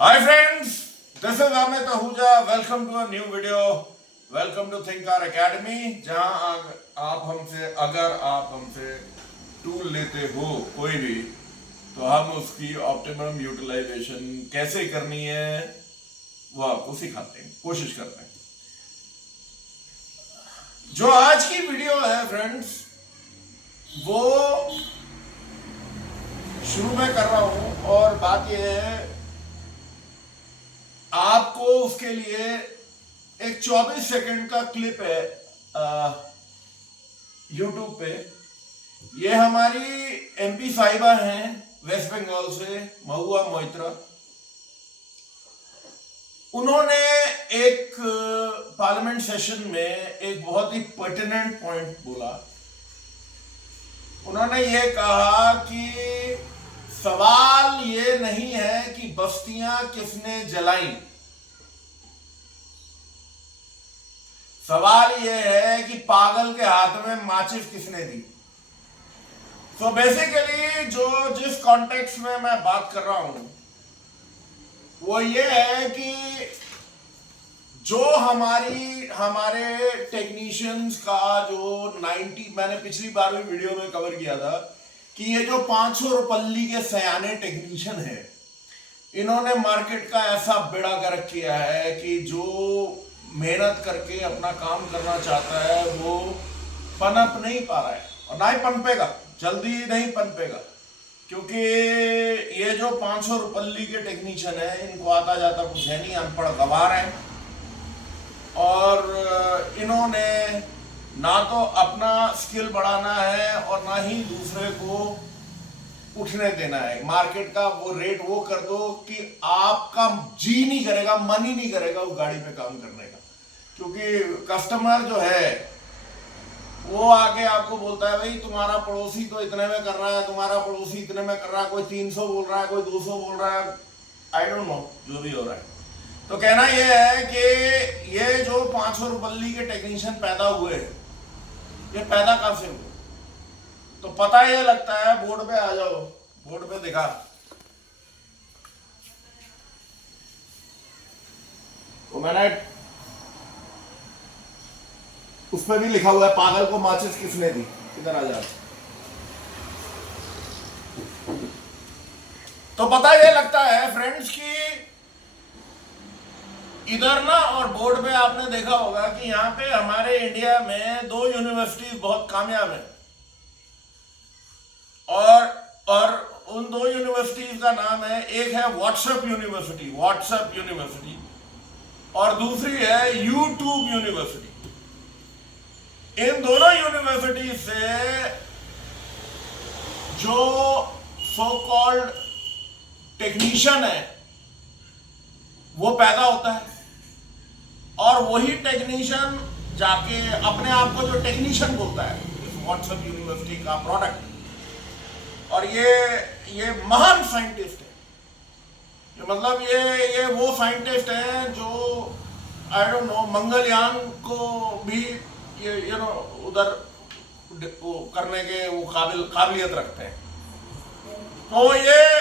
Hi friends, this is Amit Ahuja. Welcome to a new video. Welcome to Think Car Academy. जहां अगर आप हमसे tool लेते हो कोई भी, तो हम उसकी ऑप्टिमम यूटिलाइजेशन कैसे करनी है वो आपको सिखाते हैं, कोशिश करते हैं। जो आज की वीडियो है फ्रेंड्स, वो शुरू में कर रहा हूं और बात यह है आपको उसके लिए एक 24 सेकंड का क्लिप है यूट्यूब पे। ये हमारी एमपी साहिबा हैं वेस्ट बंगाल से, महुआ मोइत्रा। उन्होंने एक पार्लियामेंट सेशन में एक बहुत ही पर्टिनेंट पॉइंट बोला। उन्होंने ये कहा कि सवाल ये नहीं है कि बस्तियां किसने जलाई, सवाल ये है कि पागल के हाथ में माचिस किसने दी। तो बेसिकली जिस कॉन्टेक्स्ट में मैं बात कर रहा हूं वो ये है कि जो हमारे टेक्नीशियंस का जो 90, मैंने पिछली बार भी वीडियो में कवर किया था कि ये जो 500 रुपल्ली के सयाने टेक्नीशियन है, इन्होंने मार्केट का ऐसा बेड़ा गर्क किया है कि जो मेहनत करके अपना काम करना चाहता है वो पनप नहीं पा रहा है और ना ही पनपेगा, जल्दी नहीं पनपेगा। क्योंकि ये जो 500 रुपल्ली के टेक्नीशियन है, इनको आता जाता कुछ है नहीं, अनपढ़ गवार है और इन्होंने ना तो अपना स्किल बढ़ाना है और ना ही दूसरे को उठने देना है। मार्केट का वो रेट वो कर दो कि आपका जी नहीं करेगा, मन ही नहीं करेगा वो गाड़ी पे काम करने का। क्योंकि कस्टमर जो है वो आके आपको बोलता है भाई तुम्हारा पड़ोसी तो इतने में कर रहा है, तुम्हारा पड़ोसी इतने में कर रहा है, कोई 300 बोल रहा है, कोई 200 बोल रहा है, आई डोंट नो जो भी हो रहा है। तो कहना यह है कि ये जो 500 रुपल्ली के टेक्नीशियन पैदा हुए, ये पैदा कहां से हुए? तो पता ये लगता है, बोर्ड पे आ जाओ, बोर्ड पे दिखा, तो मैंने उस पर भी लिखा हुआ है पागल को माचिस किसने दी। इधर आ जाओ। तो पता ये लगता है फ्रेंड्स कि इधर ना, और बोर्ड पे आपने देखा होगा कि यहाँ पे हमारे इंडिया में 2 यूनिवर्सिटीज बहुत कामयाब है और उन 2 यूनिवर्सिटीज का नाम है, एक है व्हाट्सएप यूनिवर्सिटी और दूसरी है यूट्यूब यूनिवर्सिटी। इन दोनों यूनिवर्सिटी से जो सो कॉल्ड टेक्नीशियन है वो पैदा होता है और वही टेक्नीशियन जाके अपने आप को जो टेक्नीशियन बोलता है, इस व्हाट्सएप यूनिवर्सिटी का प्रोडक्ट। और ये महान साइंटिस्ट है, मतलब ये वो साइंटिस्ट है जो आई डोंट नो मंगलयान को भी ये उधर वो करने के वो काबिलियत रखते हैं। तो ये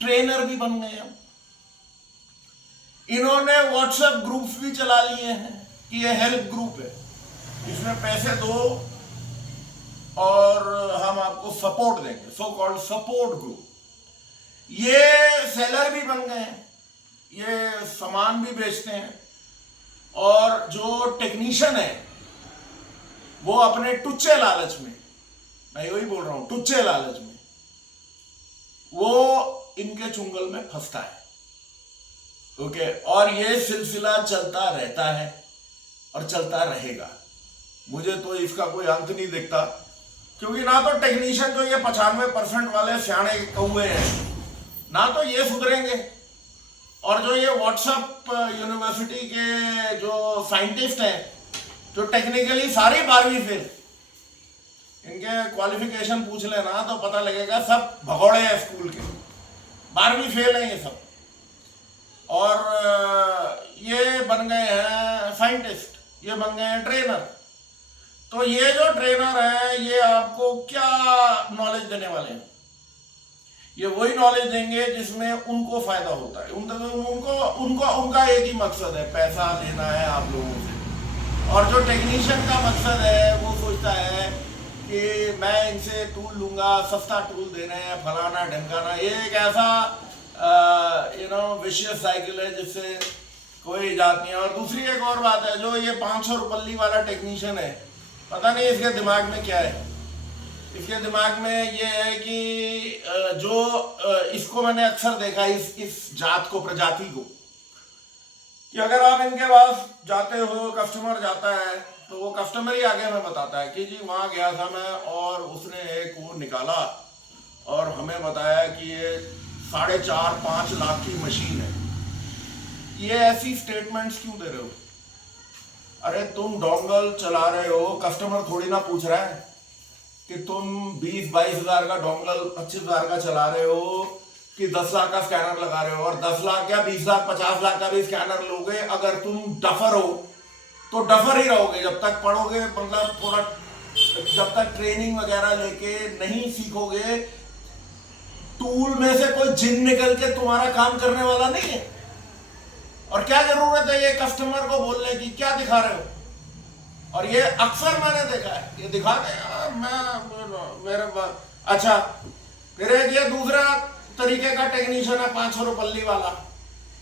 ट्रेनर भी बन गए हैं। इन्होंने व्हाट्सएप ग्रुप्स भी चला लिए हैं कि ये हेल्प ग्रुप है, इसमें पैसे दो और हम आपको सपोर्ट देंगे, सो कॉल्ड सपोर्ट ग्रुप। ये सेलर भी बन गए हैं, ये सामान भी बेचते हैं और जो टेक्नीशियन है वो अपने टुच्चे लालच में, मैं वही बोल रहा हूं, टुच्चे लालच में वो इनके चुंगल में फंसता है। ओके, और ये सिलसिला चलता रहता है और चलता रहेगा। मुझे तो इसका कोई अंत नहीं दिखता, क्योंकि ना तो टेक्नीशियन जो ये 95% वाले सियाने कौए हैं, ना तो ये सुधरेंगे, और जो ये व्हाट्सएप यूनिवर्सिटी के जो साइंटिस्ट हैं जो टेक्निकली सारी 12वीं फेल, इनके क्वालिफिकेशन पूछ लेना तो पता लगेगा सब भगोड़े हैं स्कूल के, 12वीं फेल हैं ये सब। और ये बन गए हैं साइंटिस्ट, ये बन गए हैं ट्रेनर। तो ये जो ट्रेनर है ये आपको क्या नॉलेज देने वाले हैं? ये वही नॉलेज देंगे जिसमें उनको फायदा होता है। उनको उनको उनका एक ही मकसद है, पैसा लेना है आप लोगों से। और जो टेक्नीशियन का मकसद है वो सोचता है कि मैं इनसे टूल लूंगा, सस्ता टूल दे रहे हैं, फलाना ढंकाना। ये एक ऐसा विशियस साइकिल है जिससे कोई इजाद नहीं है। और दूसरी एक और बात है, जो ये 500 रुपये वाला टेक्नीशियन है, पता नहीं इसके दिमाग में क्या है। इसके दिमाग में ये है कि इसको मैंने अक्सर देखा इस जात को, प्रजाति को, कि अगर आप इनके पास जाते हो, कस्टमर जाता है, तो वो कस्टमर ही आगे हमें बताता है कि जी वहाँ गया था मैं और उसने एक वो निकाला और हमें बताया कि ये 4.5-5 लाख की मशीन है। ये ऐसी स्टेटमेंट्स क्यों दे रहे हो? अरे तुम डोंगल चला रहे हो, कस्टमर थोड़ी ना पूछ रहा है कि तुम 20-22 हजार का डोंगल 25 हजार का चला रहे हो कि 10 लाख का स्कैनर लगा रहे हो। और 10 लाख या 20 लाख 50 लाख का भी स्कैनर लोगे, अगर तुम डफर हो तो डफर ही रहोगे जब तक पढ़ोगे, मतलब थोड़ा जब तक ट्रेनिंग वगैरह लेके नहीं सीखोगे। टूल में से कोई जिन निकल के तुम्हारा काम करने वाला नहीं है। और क्या जरूरत है ये कस्टमर को बोलने की, क्या दिखा रहे हो? और ये अक्सर मैंने देखा है, ये दिखाते हैं मैं मेरे अच्छा। फिर एक ये दूसरा तरीके का टेक्नीशियन है 500 रुपये वाला।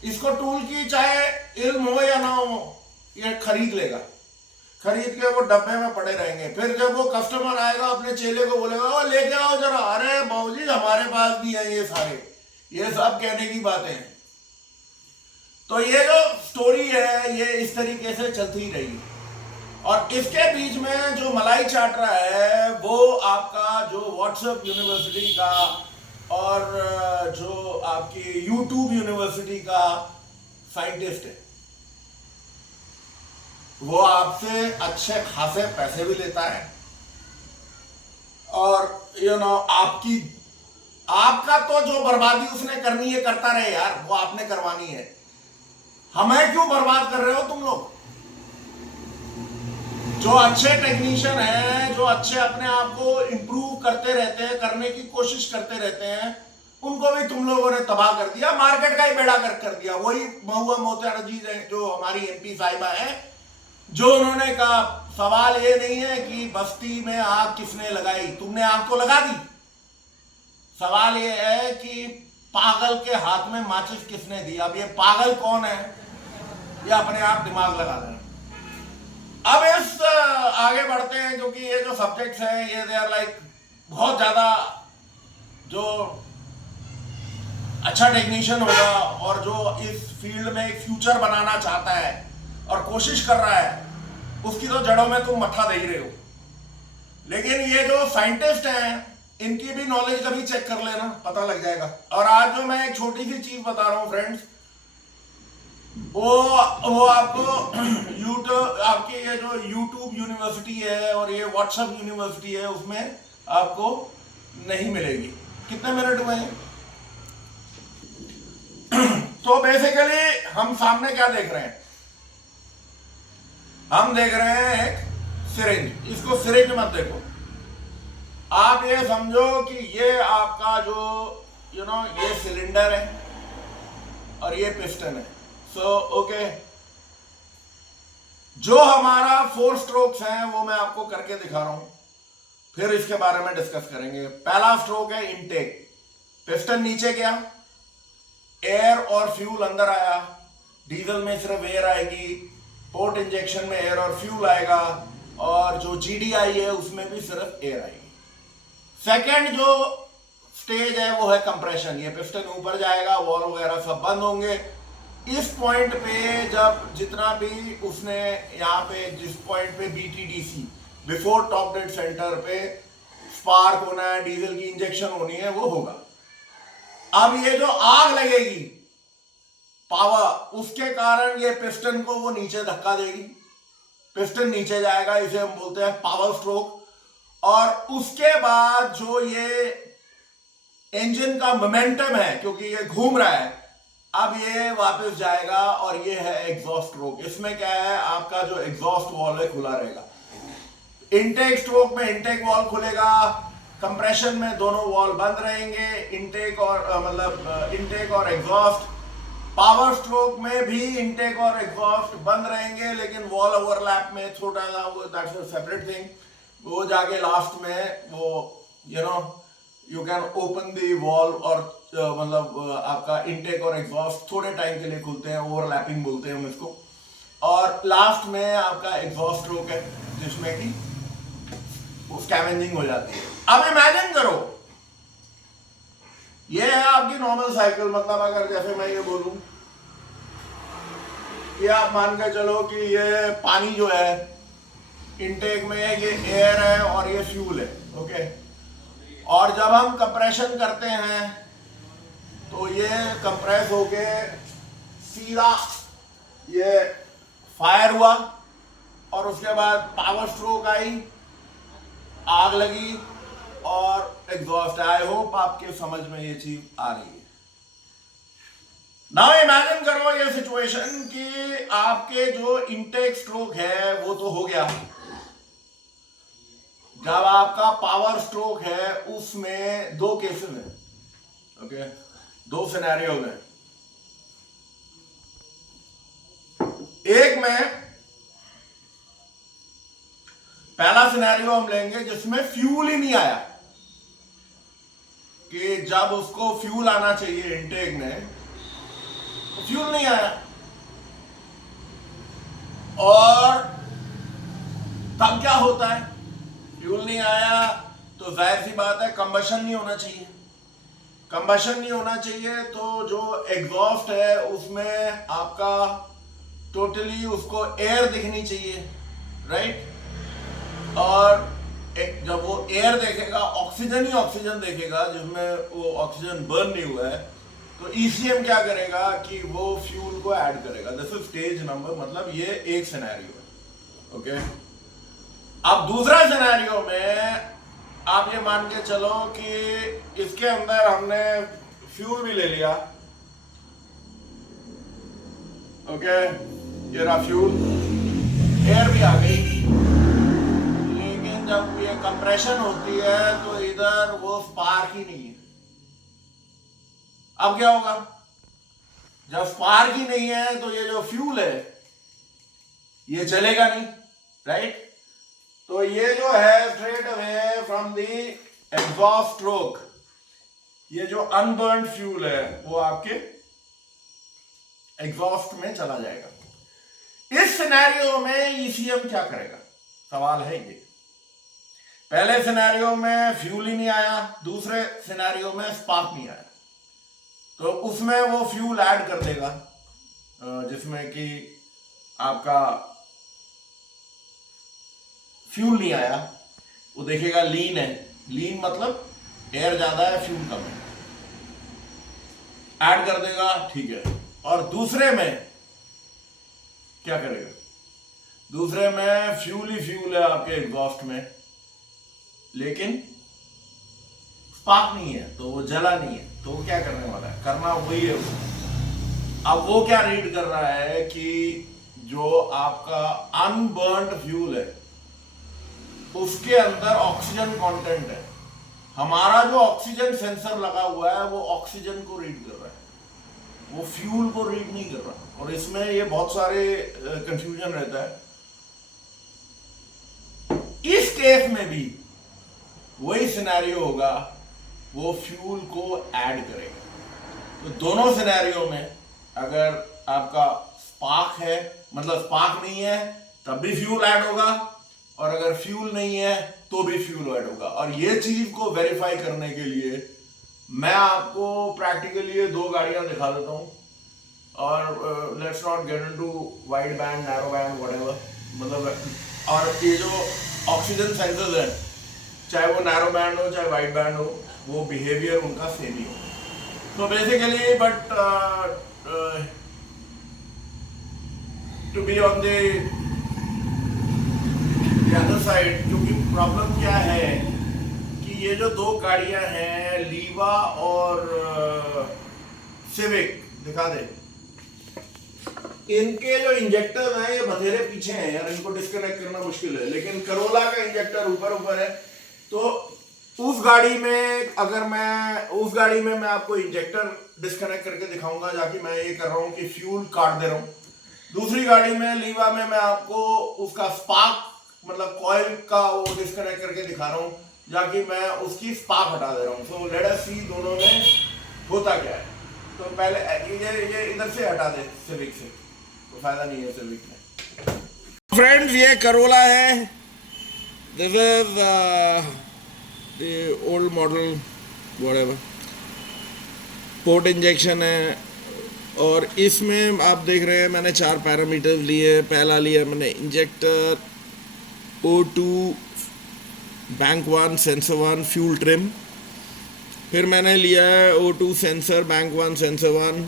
इसको टूल की चाहे इल्म हो या ना हो, ये खरीद लेगा, खरीद के वो डब्बे में पड़े रहेंगे। फिर जब वो कस्टमर आएगा अपने चेले को बोलेगा वो लेके आओ जरा, अरे बाबूजी हमारे पास भी है ये सारे, ये सब कहने की बातें हैं। तो ये जो स्टोरी है ये इस तरीके से चलती ही रही। और इसके बीच में जो मलाई चाट रहा है वो आपका जो व्हाट्सएप यूनिवर्सिटी का और जो आपकी यूट्यूब यूनिवर्सिटी का साइंटिस्ट है। वो आपसे अच्छे खासे पैसे भी लेता है और आपका तो जो बर्बादी उसने करनी है करता रहे यार, वो आपने करवानी है। हमें क्यों बर्बाद कर रहे हो तुम लोग? जो अच्छे टेक्नीशियन हैं, जो अच्छे अपने आप को इंप्रूव करते रहते हैं, करने की कोशिश करते रहते हैं, उनको भी तुम लोगों ने तबाह कर दिया, मार्केट का ही बेड़ा कर दिया। वही महुआ मोतियारा जी जो हमारी एमपी साहिबा है, जो उन्होंने कहा सवाल ये नहीं है कि बस्ती में आग किसने लगाई, तुमने आग तो लगा दी। सवाल ये है कि पागल के हाथ में माचिस किसने दी। अब ये पागल कौन है, ये अपने आप दिमाग लगा लेना। अब इस आगे बढ़ते हैं, क्योंकि ये जो सब्जेक्ट्स हैं ये दे आर लाइक बहुत ज्यादा, जो अच्छा टेक्नीशियन होगा और जो इस फील्ड में एक फ्यूचर बनाना चाहता है और कोशिश कर रहा है, उसकी तो जड़ों में तुम मत्था दे ही रहे हो। लेकिन ये जो साइंटिस्ट हैं इनकी भी नॉलेज कभी चेक कर लेना, पता लग जाएगा। और आज जो मैं एक छोटी सी चीज बता रहा हूं फ्रेंड्स, वो आपको आपकी ये जो यूट्यूब यूनिवर्सिटी है और ये व्हाट्सएप यूनिवर्सिटी है उसमें आपको नहीं मिलेगी। कितने मिनट हुए हैं? तो बेसिकली हम सामने क्या देख रहे हैं? हम देख रहे हैं एक सिरिंज। इसको सिरिंज मत देखो, आप ये समझो कि ये आपका जो ये सिलेंडर है और ये पिस्टन है। ओके, जो हमारा 4 स्ट्रोक्स हैं वो मैं आपको करके दिखा रहा हूं, फिर इसके बारे में डिस्कस करेंगे। पहला स्ट्रोक है इनटेक। पिस्टन नीचे गया, एयर और फ्यूल अंदर आया। डीजल में सिर्फ एयर आएगी, पोर्ट इंजेक्शन में एयर और फ्यूल आएगा, और जो जीडीआई है उसमें भी सिर्फ एयर आएगी। सेकेंड जो स्टेज है वो है कंप्रेशन। ये पिस्टन ऊपर जाएगा, वॉल वगैरह सब बंद होंगे। इस पॉइंट पे जब जितना भी उसने यहाँ पे जिस पॉइंट पे बीटीडीसी बिफोर टॉप डेड सेंटर पे स्पार्क होना है, डीजल की इंजेक्शन होनी है, वो होगा। अब ये जो आग लगेगी पावर, उसके कारण ये पिस्टन को वो नीचे धक्का देगी, पिस्टन नीचे जाएगा, इसे हम बोलते हैं पावर स्ट्रोक। और उसके बाद जो ये इंजन का मोमेंटम है, क्योंकि ये घूम रहा है, अब ये वापस जाएगा और ये है एग्जॉस्ट स्ट्रोक। इसमें क्या है, आपका जो एग्जॉस्ट वॉल्व है खुला रहेगा। इनटेक स्ट्रोक में इनटेक वॉल्व खुलेगा, कंप्रेशन में दोनों वॉल बंद रहेंगे, इनटेक और एग्जॉस्ट। पावर स्ट्रोक में भी इनटेक और एग्जॉस्ट बंद रहेंगे, लेकिन वॉल ओवरलैप में छोटा सा वो दैट्स अ सेपरेट थिंग। वो जाके लास्ट में वो you can open the wall और आपका इनटेक और एग्जॉस्ट थोड़े टाइम के लिए खुलते हैं, ओवरलैपिंग बोलते हैं हम इसको। और लास्ट में आपका एग्जॉस्ट स्ट्रोक है जिसमें कि स्कैवेंजिंग हो जाती है। अब इमेजिन करो, ये है आपकी नॉर्मल साइकिल। मतलब अगर जैसे मैं ये बोलूं कि आप मान के चलो कि ये पानी जो है इनटेक में, ये एयर है और ये फ्यूल है, ओके। और जब हम कंप्रेशन करते हैं तो ये कंप्रेस होके सीधा ये फायर हुआ और उसके बाद पावर स्ट्रोक आई, आग लगी और एग्जॉस्ट। आई होप आपके समझ में ये चीज आ रही है। नाउ इमेजिन करो ये सिचुएशन कि आपके जो इनटेक स्ट्रोक है वो तो हो गया, जब आपका पावर स्ट्रोक है उसमें दो केसेस हैं, ओके, दो सिनेरियो में। एक में पहला सिनेरियो हम लेंगे जिसमें फ्यूल ही नहीं आया, कि जब उसको फ्यूल आना चाहिए इनटेक में तो फ्यूल नहीं आया, और तब क्या होता है, फ्यूल नहीं आया तो जाहिर सी बात है कंबशन नहीं होना चाहिए। कंबशन नहीं होना चाहिए तो जो एग्जॉस्ट है उसमें आपका टोटली उसको एयर दिखनी चाहिए, राइट। और जब वो एयर देखेगा, ऑक्सीजन ही ऑक्सीजन देखेगा जिसमें वो ऑक्सीजन बर्न नहीं हुआ है, तो ईसीएम क्या करेगा कि वो फ्यूल को ऐड करेगा। दिस इज स्टेज नंबर, मतलब ये एक सिनेरियो है, ओके। अब दूसरा सिनेरियो में आप ये मान के चलो कि इसके अंदर हमने फ्यूल भी ले लिया, ओके, ये रहा फ्यूल, एयर भी आ गई, लेकिन जब ये कंप्रेशन होती है तो इधर वो स्पार्क ही नहीं है। अब क्या होगा, जब स्पार्क ही नहीं है तो ये जो फ्यूल है ये चलेगा नहीं, राइट। तो ये जो है straight away from the exhaust stroke, ये जो अनबर्न्ड फ्यूल है वो आपके एग्जॉस्ट में चला जाएगा। इस सिनेरियो में ईसीएम क्या करेगा, सवाल है ये। पहले सिनेरियो में फ्यूल ही नहीं आया, दूसरे सिनेरियो में स्पार्क नहीं आया, तो उसमें वो फ्यूल ऐड कर देगा, जिसमें कि आपका फ्यूल नहीं आया, वो देखेगा लीन है, लीन मतलब एयर ज्यादा है फ्यूल कम है, ऐड कर देगा, ठीक है। और दूसरे में क्या करेगा, दूसरे में फ्यूल ही फ्यूल है आपके एग्जॉस्ट में, लेकिन स्पार्क नहीं है, तो वो जला नहीं है, तो वो क्या करने वाला है, करना वही है उसको। अब वो क्या रीड कर रहा है कि जो आपका अनबर्न्ड फ्यूल है उसके अंदर ऑक्सीजन कंटेंट है। हमारा जो ऑक्सीजन सेंसर लगा हुआ है वो ऑक्सीजन को रीड कर रहा है, वो फ्यूल को रीड नहीं कर रहा। और इसमें ये बहुत सारे कंफ्यूजन रहता है। इस केस में भी वही सिनेरियो होगा, वो फ्यूल को ऐड करेगा। तो दोनों सिनेरियो में अगर आपका स्पार्क है, मतलब स्पार्क नहीं है, तब भी फ्यूल ऐड होगा, और अगर फ्यूल नहीं है तो भी फ्यूल ऐड होगा। और ये चीज को वेरीफाई करने के लिए मैं आपको प्रैक्टिकली ये दो गाड़ियां दिखा देता हूं, और let's not get into wide band, narrow band, whatever, मतलब। और ये जो ऑक्सीजन सेंसर्स हैं, चाहे वो नैरो बैंड हो चाहे वाइड बैंड हो, वो बिहेवियर उनका सेम ही हो। तो basically but to be on the other side, क्योंकि प्रॉब्लम क्या है कि ये जो दो गाड़ियां हैं, लीवा और सिविक, दिखा दे, इनके जो इंजेक्टर हैं ये बथेरे पीछे हैं यार, इनको डिस्कनेक्ट करना मुश्किल है। लेकिन करोला का इंजेक्टर ऊपर ऊपर है, तो उस गाड़ी में अगर मैं आपको इंजेक्टर डिस्कनेक्ट करके दिखाऊंगा, जाकि मैं ये कर रहा हूँ कि फ्यूल काट दे रहा हूँ। दूसरी गाड़ी में लीवा में मैं आपको उसका स्पार्क मतलब कॉइल का वो डिस्कनेक्ट करके दिखा रहा हूँ, जाकि मैं उसकी स्पार्क हटा दे रहा हूँ। सो लेट अस सी दोनों में होता क्या है। तो पहले ये इधर से हटा दे सिविक से, तो फायदा नहीं है सिविक में। फ्रेंड्स ये करोला है, this is the old model whatever, port injection है। और इसमें आप देख रहे हैं मैंने 4 पैरामीटर्स लिए। पहला लिया मैंने injector, O2 bank 1 sensor 1 fuel trim. फिर मैंने लिया है O2 सेंसर बैंक 1 सेंसर 1,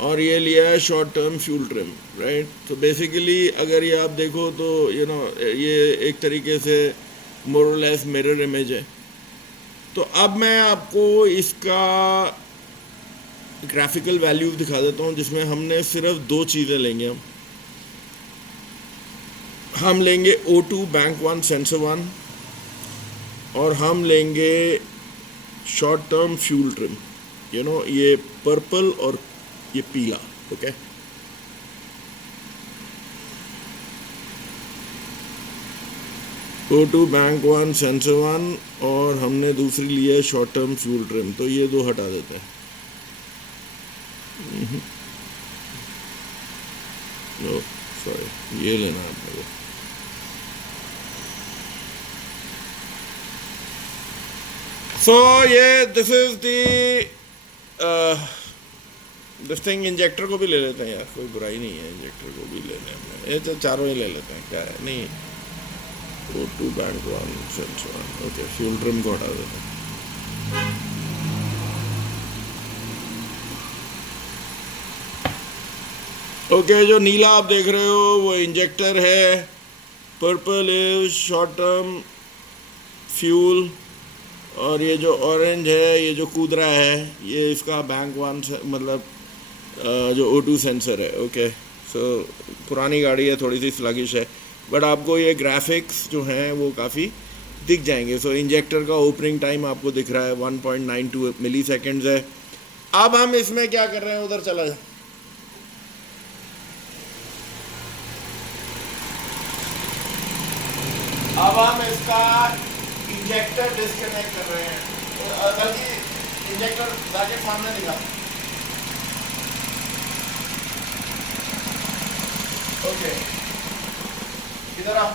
और ये लिया है short term fuel trim, right. तो बेसिकली अगर ये आप देखो तो ये एक तरीके से मोर और लेस मिरर इमेज है। तो अब मैं आपको इसका ग्राफिकल वैल्यू दिखा देता हूँ, जिसमें हमने सिर्फ 2 चीज़ें लेंगे। हम लेंगे O2 बैंक 1 सेंसर 1, और हम लेंगे शॉर्ट टर्म फ्यूल ट्रिम, ये पर्पल और ये पीला, ओके। O2 बैंक 1 सेंसर 1, और हमने दूसरी ली है शॉर्ट टर्म फ्यूल ट्रिम। तो ये 2 हटा देते हैं। नो सॉरी, ये लेना है अपने को। सो ये this is this thing. Injector को भी ले लेते हैं यार, कोई बुराई नहीं है, इंजेक्टर को भी ले लें। ये तो चारों ही ले लेते हैं, क्या है। नहीं, O2 bank 1 sensor 1, okay. Fuel trim को हटा देते हैं। ओके, जो नीला आप देख रहे हो वो इंजेक्टर है, purple is short term fuel, और ये जो ऑरेंज है, ये जो कूद रहा है, ये इसका बैंक 1 मतलब जो O2 सेंसर है, ओके। सो पुरानी गाड़ी है, थोड़ी सी स्लगिश है, बट आपको ये ग्राफिक्स जो हैं वो काफ़ी दिख जाएंगे। सो इंजेक्टर का ओपनिंग टाइम आपको दिख रहा है 1.92 मिली सेकेंड्स है। अब हम इसमें क्या कर रहे हैं, उधर चला जाए। अब हम इसका इंजेक्टर डिस्कनेक्ट कर रहे हैं, बल्कि इंजेक्टर जाके सामने दिखा। ओके, इधर आ।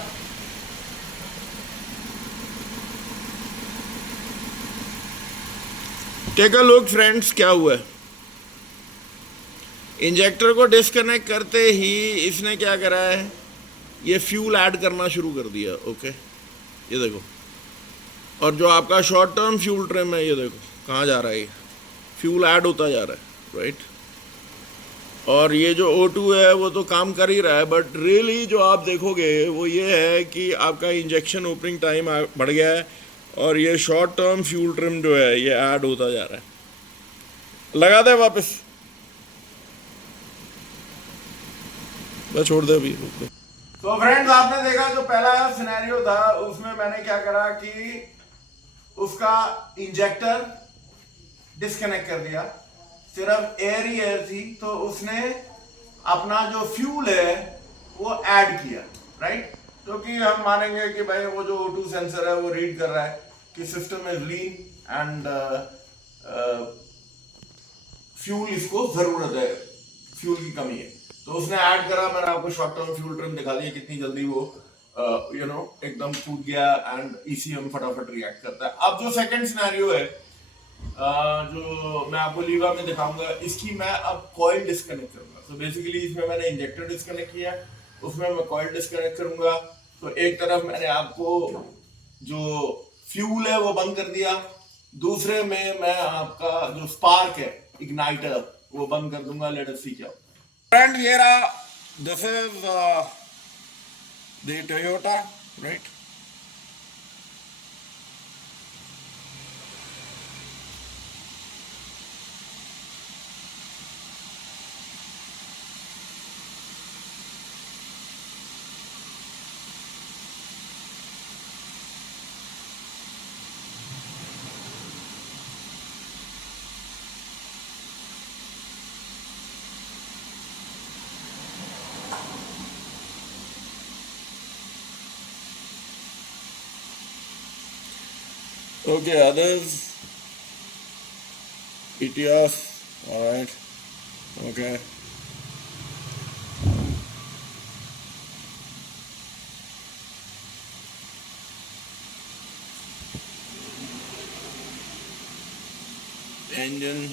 टेक अ लुक फ्रेंड्स, क्या हुआ है। इंजेक्टर को डिस्कनेक्ट करते ही इसने क्या करा है, ये फ्यूल ऐड करना शुरू कर दिया, ओके। ये देखो, और जो आपका शॉर्ट टर्म फ्यूल ट्रिम है, ये देखो कहाँ जा रहा है, ये फ्यूल ऐड होता जा रहा है, राइट। और ये जो O2 है वो तो काम कर ही रहा है, बट रियली जो आप देखोगे वो ये है कि आपका इंजेक्शन ओपनिंग टाइम बढ़ गया है, और ये शॉर्ट टर्म फ्यूल ट्रिम जो है ये ऐड होता जा रहा है। लगा दे वापस, बस छोड़ दे अभी। तो फ्रेंड्स, आपने देखा जो पहला सिनेरियो था उसमें मैंने क्या करा कि उसका इंजेक्टर डिस्कनेक्ट कर दिया, सिर्फ एयर ही एयर थी, तो उसने अपना जो फ्यूल है वो ऐड किया, राइट। तो कि हम मानेंगे कि भाई वो जो O2 सेंसर है वो रीड कर रहा है कि system is lean and fuel इसको जरूरत है, फ्यूल की कमी है, तो उसने ऐड करा। मैंने आपको शॉर्ट टर्म फ्यूल ट्रिम दिखा दिया, कितनी जल्दी वो एकदम कूद गया, एंड ECM फटाफट रिएक्ट करता है। अब जो सेकंड सिनेरियो है जो मैं आपको लीवा में दिखाऊंगा, इसकी मैं अब कॉइल डिस्कनेक्ट करूंगा। तो बेसिकली इसमें मैंने इंजेक्टर डिस्कनेक्ट किया, उसमें मैं कॉइल डिस्कनेक्ट करूंगा। तो एक तरफ मैंने आपको जो फ्यूल है वो बंद कर दिया, दूसरे में मैं आपका जो स्पार्क है, इग्नाइटर, वो बंद कर दूंगा। लेट अस सी क्या। फ्रेंड, ये रहा, this is the Toyota, right. Okay, others, ETS, alright, okay. Engine,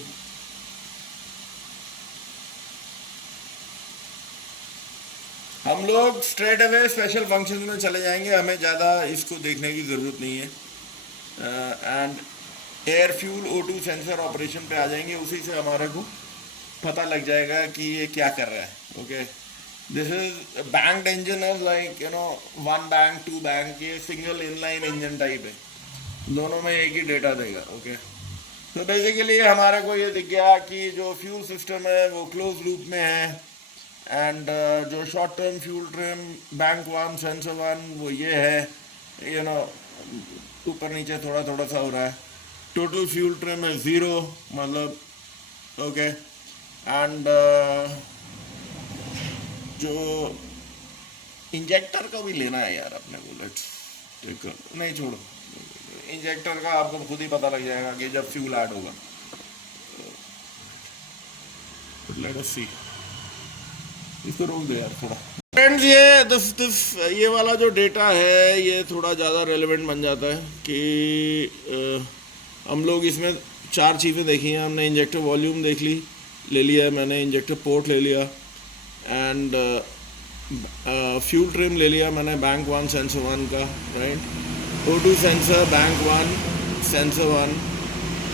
हम लोग स्ट्रेट अवे स्पेशल फंक्शन में चले जाएंगे, हमें ज़्यादा इसको देखने की ज़रूरत नहीं है। And air fuel O2 sensor operation पे आ जाएंगे, उसी से हमारे को पता लग जाएगा कि ये क्या कर रहा है। Okay, this is banked engine is like one bank to bank, ये सिंगल इनलाइन इंजन टाइप है, दोनों में एक ही डेटा देगा। ओके, तो बेसिकली हमारे को ये दिख गया कि जो फ्यूल सिस्टम है वो क्लोज लूप में है, एंड जो short term fuel trim bank one sensor one वो ये है, ऊपर नीचे थोड़ा थोड़ा सा हो रहा है। टोटल फ्यूल ट्रिम है 0, मतलब ओके। एंड जो इंजेक्टर का भी लेना है यार अपने को, लेट्स नहीं छोड़ो, इंजेक्टर का आपको खुद ही पता लग जाएगा कि जब फ्यूल ऐड होगा। लेट अस सी, इसको रोक दो यार थोड़ा। फ्रेंड्स, ये वाला जो डेटा है ये थोड़ा ज़्यादा रेलेवेंट बन जाता है कि हम लोग इसमें 4 चीज़ें देखी हैं हमने। इंजेक्टर वॉल्यूम देख ले लिया है मैंने, इंजेक्टर पोर्ट ले लिया, एंड फ्यूल ट्रिम ले लिया मैंने, बैंक वन सेंसर वन का, right, O2 sensor bank one sensor one.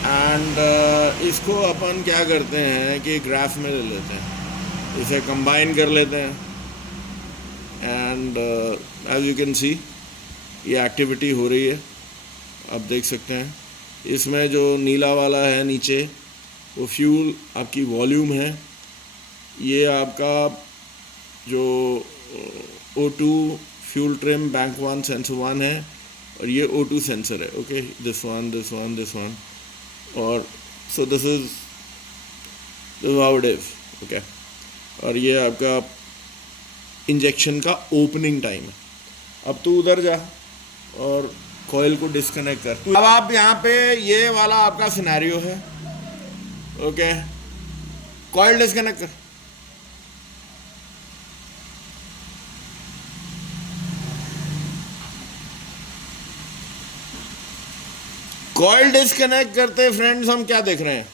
And इसको अपन क्या करते हैं कि ग्राफ में ले लेते हैं, इसे कंबाइन कर लेते हैं, and as you can see ये एक्टिविटी हो रही है, आप देख सकते हैं। इसमें जो नीला वाला है नीचे वो फ्यूल आपकी वॉल्यूम है, ये आपका जो O2 fuel trim bank one sensor one है, और ये O2 सेंसर है। Okay, this one this one this one, और so this is how it is. Okay, और ये आपका इंजेक्शन का ओपनिंग टाइम है। अब तू उधर जा और कॉइल को डिस्कनेक्ट कर। अब आप यहाँ पे ये वाला आपका सिनेरियो है। ओके, कॉइल डिस्कनेक्ट कर। कॉइल डिस्कनेक्ट करते फ्रेंड्स हम क्या देख रहे हैं,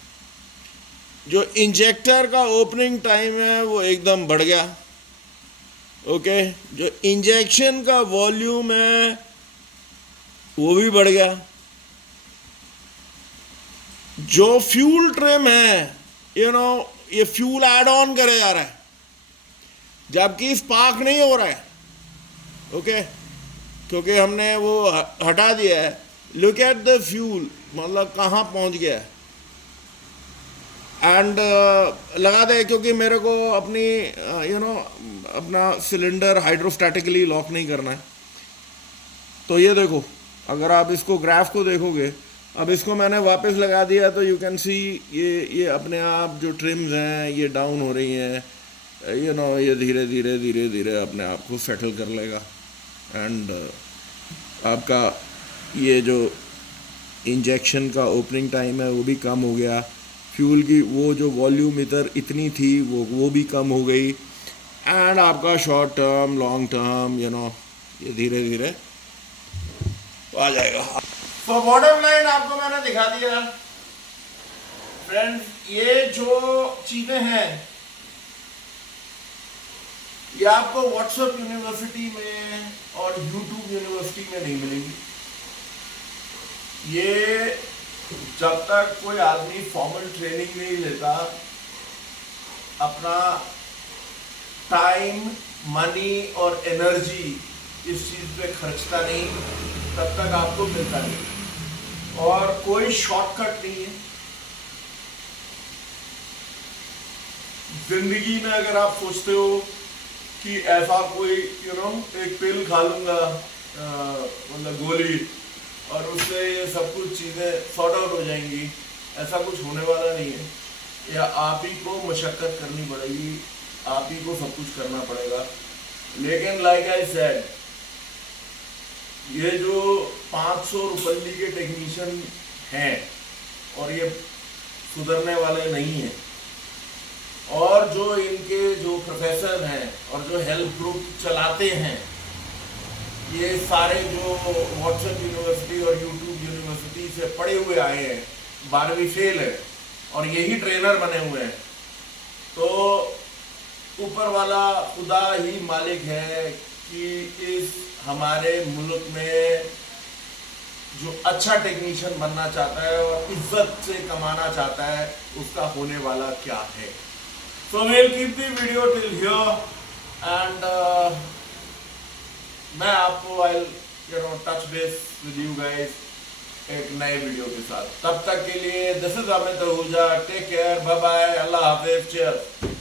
जो इंजेक्टर का ओपनिंग टाइम है वो एकदम बढ़ गया। ओके, जो इंजेक्शन का वॉल्यूम है वो भी बढ़ गया। जो फ्यूल ट्रिम है ये फ्यूल ऐड ऑन करे जा रहा है, जबकि स्पार्क नहीं हो रहा है। ओके, क्योंकि हमने वो हटा दिया है। लुक एट द फ्यूल, मतलब कहाँ पहुंच गया है। एंड लगा दे, क्योंकि मेरे को अपनी अपना सिलेंडर हाइड्रोस्टैटिकली लॉक नहीं करना है। तो ये देखो, अगर आप इसको ग्राफ को देखोगे, अब इसको मैंने वापस लगा दिया तो यू कैन सी ये अपने आप जो ट्रिम्स हैं ये डाउन हो रही हैं, ये धीरे धीरे धीरे धीरे अपने आप को सेटल कर लेगा। एंड आपका ये जो इंजेक्शन का ओपनिंग टाइम है वो भी कम हो गया, फ्यूल की वो जो वॉल्यूम इतनी थी वो भी कम हो गई, एंड आपका शॉर्ट टर्म लॉन्ग टर्म ये धीरे धीरे आ जाएगा। तो बॉटम लाइन आपको मैंने दिखा दिया फ्रेंड्स। ये जो चीजें हैं ये आपको व्हाट्सएप यूनिवर्सिटी में और यूट्यूब यूनिवर्सिटी में नहीं मिलेंगी। ये जब तक कोई आदमी फॉर्मल ट्रेनिंग नहीं लेता, अपना टाइम मनी और एनर्जी इस चीज पे खर्चता नहीं, तब तक आपको मिलता नहीं। और कोई शॉर्टकट नहीं है जिंदगी में। अगर आप सोचते हो कि ऐसा कोई एक पिल खा लूंगा, मतलब गोली, और उससे ये सब कुछ चीज़ें सॉर्ट आउट हो जाएंगी, ऐसा कुछ होने वाला नहीं है। या आप ही को मशक्क़त करनी पड़ेगी, आप ही को सब कुछ करना पड़ेगा। लेकिन लाइक आई सेड, ये जो 500 रुपये के टेक्नीशियन हैं और ये सुधरने वाले नहीं हैं, और जो इनके जो प्रोफेसर हैं और जो हेल्प ग्रुप चलाते हैं, ये सारे जो व्हाट्सएप यूनिवर्सिटी और यूट्यूब यूनिवर्सिटी से पढ़े हुए आए हैं, 12वीं फेल है और यही ट्रेनर बने हुए हैं। तो ऊपर वाला खुदा ही मालिक है कि इस हमारे मुल्क में जो अच्छा टेक्नीशियन बनना चाहता है और इज्जत से कमाना चाहता है, उसका होने वाला क्या है। So we'll keep the video till here and मैं आपको I'll touch base with you guys एक नए वीडियो के साथ। तब तक के लिए this is Amit Ahuja, take care, bye bye, अल्लाह हाफिज, चीयर्स।